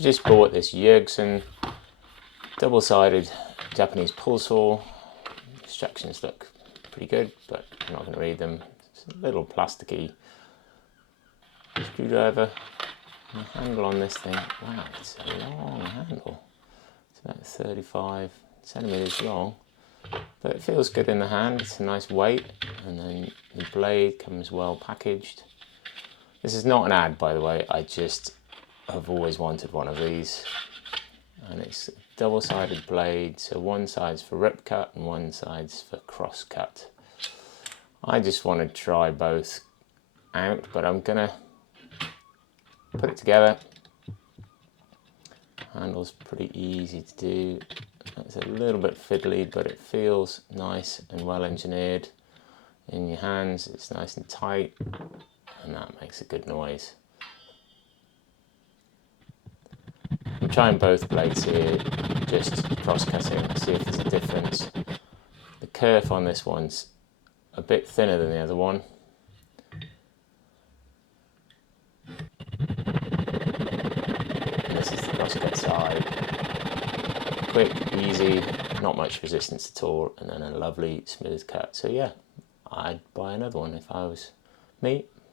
just bought this Jorgensen double-sided Japanese pull saw. Instructions look pretty good, but I'm not going to read them. It's a little plasticky screwdriver. The handle on this thing, wow, it's a long handle. It's about 35 centimeters long, but it feels good in the hand. It's a nice weight, and then the blade comes well packaged. This is not an ad, by the way. I just have always wanted one of these, and it's a double-sided blade, so one side's for rip cut and one side's for cross cut. I just want to try both out, but I'm gonna put it together. Handle's pretty easy to do. It's a little bit fiddly, but it feels nice and well engineered in your hands. It's nice and tight, and that makes a good noise. I'm trying both blades here, just cross-cutting, see if there's a difference. The kerf on this one's a bit thinner than the other one. And this is the cross-cut side. Quick, easy, not much resistance at all, and then a lovely smooth cut. So yeah, I'd buy another one if I was me.